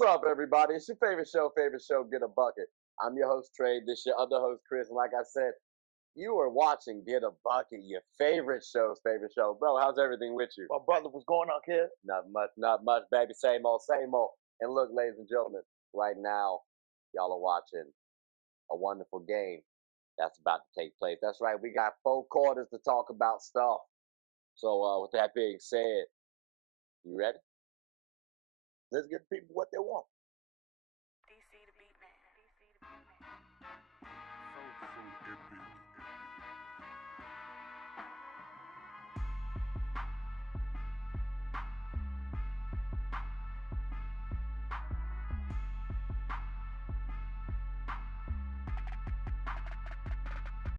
What's up, everybody? It's your favorite show, Get a Bucket. I'm your host, Trey. This your other host, Chris. And like I said, you are watching Get a Bucket, your favorite favorite show. Bro, how's everything with you? My brother, what's going on, kid? Not much, baby. Same old, same old. And look, ladies and gentlemen, right now, y'all are watching a wonderful game that's about to take place. That's right, we got 4 quarters to talk about stuff. So, with that being said, you ready? Let's give people what they want. DC the beat man. So epic.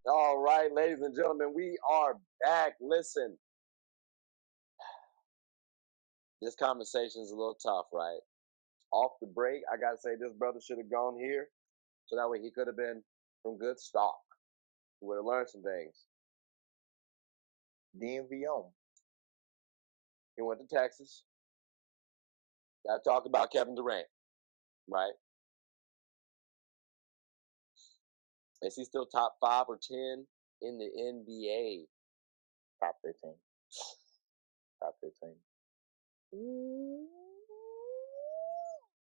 All right, ladies and gentlemen, we are back. Listen, this conversation is a little tough, right? Off the break, I gotta say this brother should have gone here, so that way he could have been from good stock. He would have learned some things. DMV on. He went to Texas. Gotta talk about Kevin Durant, right? Is he still top 5 or 10 in the NBA? Top 15. Top 15.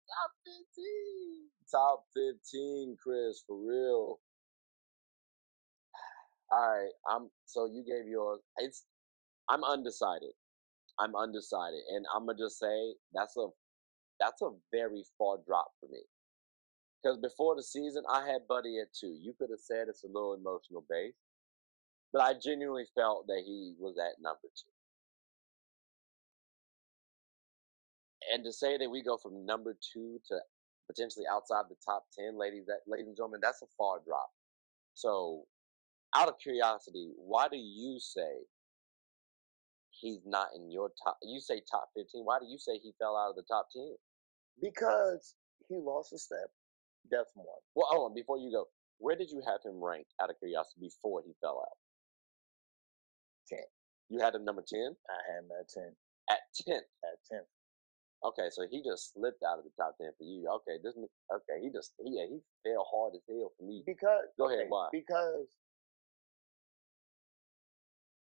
Top 15. Top 15, Chris, for real. All right, so you gave yours. I'm undecided. I'm undecided, and I'm gonna just say that's a very far drop for me. Because before the season, I had Buddy at 2. You could have said it's a little emotional base, but I genuinely felt that he was at number 2. And to say that we go from number 2 to potentially outside the top 10, ladies and gentlemen, that's a far drop. So, out of curiosity, why do you say he's not in your top? You say top 15. Why do you say he fell out of the top 10? Because he lost a step. That's one. Well, hold on, before you go, where did you have him ranked, out of curiosity, before he fell out? 10. You had him number 10? I had him at 10. At 10th? At 10. Okay, so he just slipped out of the top 10 for you. Okay, he fell hard as hell for me. Because Go ahead, why? Because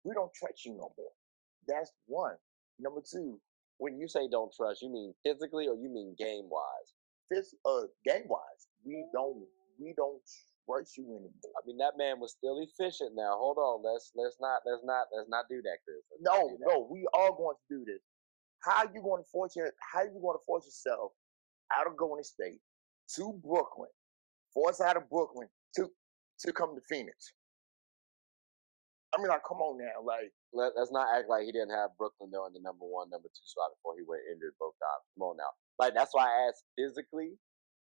we don't trust you no more. That's one. Number 2, When you say don't trust, you mean physically or you mean game wise? game wise, we don't trust you anymore. I mean, that man was still efficient. Now, hold on, let's not do that, Chris. No, we are going to do this. How you going to force yourself out of Golden State to Brooklyn, force out of Brooklyn to come to Phoenix? I mean, like, come on now, like, let's not act like he didn't have Brooklyn though in the number 1, number 2 spot before he went injured both times. Come on now, like that's why I asked physically,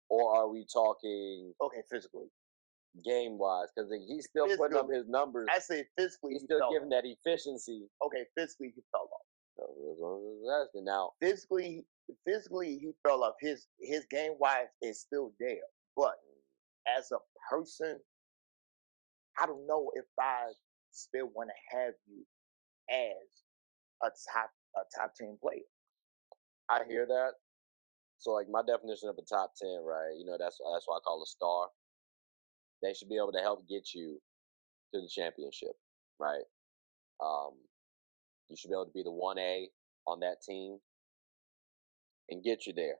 or are we talking okay, physically, game wise? Because he's still putting up his numbers. I say physically, he's still giving that efficiency. Okay, physically he fell off. So asking now. Physically he fell off. His game wise is still there, but as a person, I don't know if I still want to have you as a top 10 player. I hear that. So like my definition of a top 10, right? You know, that's why I call a star. They should be able to help get you to the championship, right? You should be able to be the 1A on that team and get you there.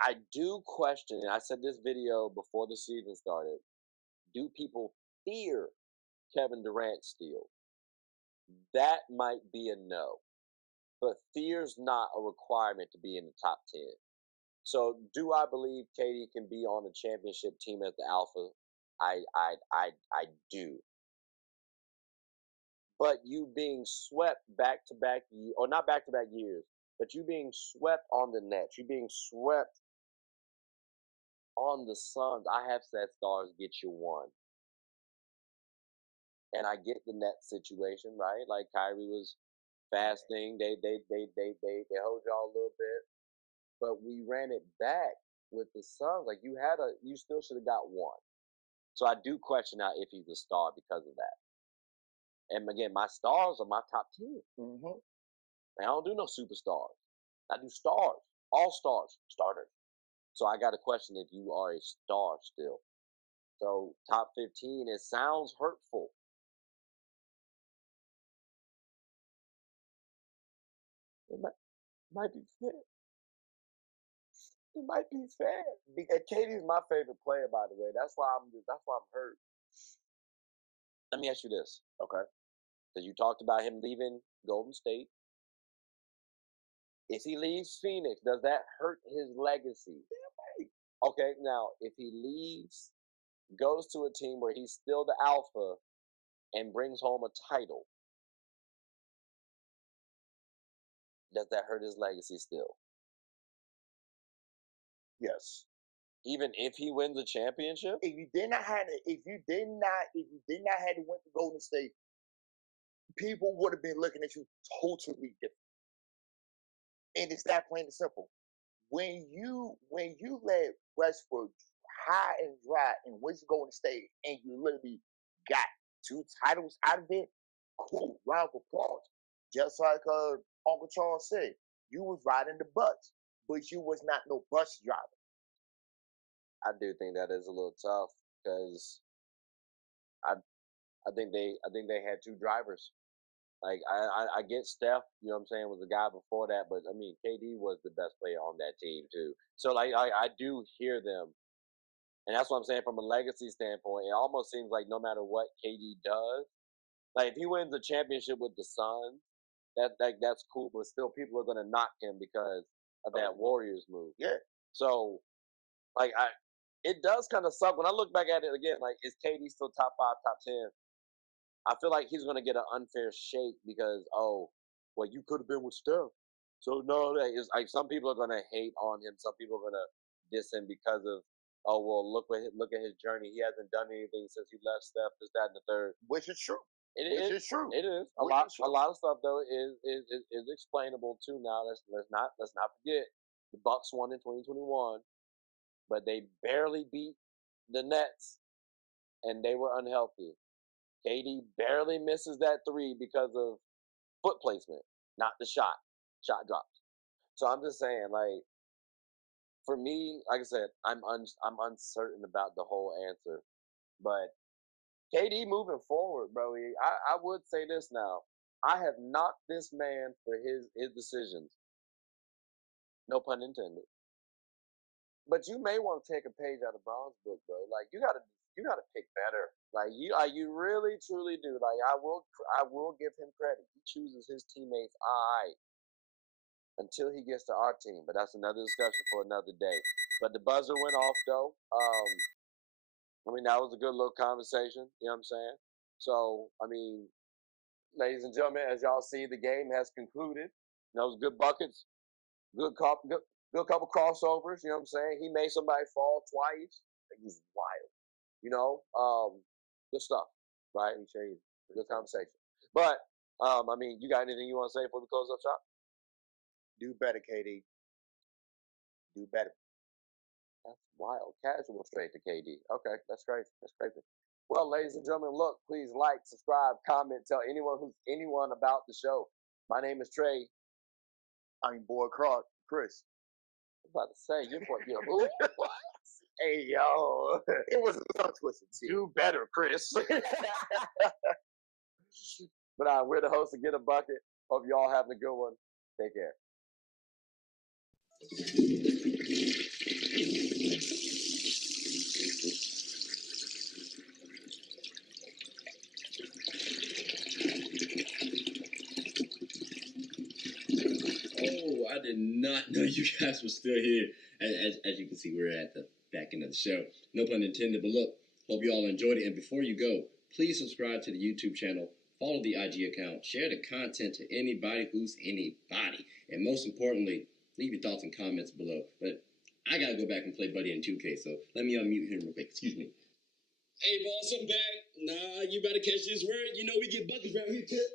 I do question, and I said this video before the season started, do people fear Kevin Durant still? That might be a no. But fear's not a requirement to be in the top 10. So do I believe KD can be on a championship team as the alpha? I do. But you being swept back-to-back, or not back-to-back years, but you being swept on the Nets, you being swept on the Suns, I have said stars get you 1. And I get the Nets situation, right? Like Kyrie was fasting, they hold y'all a little bit, but we ran it back with the Suns. Like you still should have got 1. So I do question now if he's a star because of that. And again, my stars are my top 10. Mm-hmm. I don't do no superstars. I do stars, all stars, Starters. So I got a question if you are a star still. So top 15, it sounds hurtful. It might be fair. It might be fair. Because KD's my favorite player, by the way. That's why I'm hurt. Let me ask you this. Okay. Because you talked about him leaving Golden State. If he leaves Phoenix, does that hurt his legacy? Okay, now if he leaves, goes to a team where he's still the alpha and brings home a title, does that hurt his legacy still? Yes. Even if he wins a championship? If you did not have to went to Golden State, people would have been looking at you totally different. And it's that plain and simple. When you let Westbrook high and dry and went to Golden State and you literally got 2 titles out of it, cool, round of applause. Just like Uncle Charles said, you was riding the bus, but you was not no bus driver. I do think that is a little tough because I think they had 2 drivers. Like I get Steph, you know what I'm saying, was the guy before that, but I mean KD was the best player on that team too. So like I do hear them, and that's what I'm saying from a legacy standpoint. It almost seems like no matter what KD does, like if he wins a championship with the Suns, that's cool, but still people are gonna knock him because of that Warriors move. Yeah. So like it does kind of suck when I look back at it again. Like, is KD still top 5, top 10? I feel like he's gonna get an unfair shake because well, you could have been with Steph. So no, it's like some people are gonna hate on him. Some people are gonna diss him because of well, look at his journey. He hasn't done anything since he left Steph. This, that, and the third. Which is true. It is true. It is a lot of stuff though is explainable too. Now let's not forget the Bucks won in 2021, but they barely beat the Nets, and they were unhealthy. KD barely misses that 3 because of foot placement, not the shot. Shot drops. So I'm just saying, like, for me, like I said, I'm uncertain about the whole answer, but KD moving forward, bro. I would say this now. I have knocked this man for his decisions. No pun intended. But you may want to take a page out of Braun's book, bro. Like you gotta pick better. Like you really truly do. Like I will give him credit. He chooses his teammates until he gets to our team. But that's another discussion for another day. But the buzzer went off though. I mean that was a good little conversation. You know what I'm saying? So I mean, ladies and gentlemen, as y'all see, the game has concluded. Those good buckets, good couple crossovers. You know what I'm saying? He made somebody fall twice. Like, he's wild. You know, good stuff, right? Good conversation. But I mean, you got anything you want to say before we close up shop? Do better, KD. Do better. That's wild. Casual straight to KD. Okay, that's crazy. That's crazy. Well, ladies and gentlemen, look, please like, subscribe, comment, tell anyone about the show. My name is Trey. I'm boy Chris. I was about to say, you're what? Hey, yo. It was a tongue twister. Do better, Chris. But we're the hosts of Get a Bucket. Hope you all having a good one. Take care. Oh, I did not know you guys were still here. As you can see, we're at the back end of the show. No pun intended, but look, hope you all enjoyed it. And before you go, please subscribe to the YouTube channel, follow the IG account, share the content to anybody who's anybody. And most importantly, leave your thoughts and comments below. But I gotta go back and play Buddy in 2K, so let me unmute him real quick. Excuse me. Hey, boss, I'm back. Nah, you better catch this word. You know we get buckets around here, too.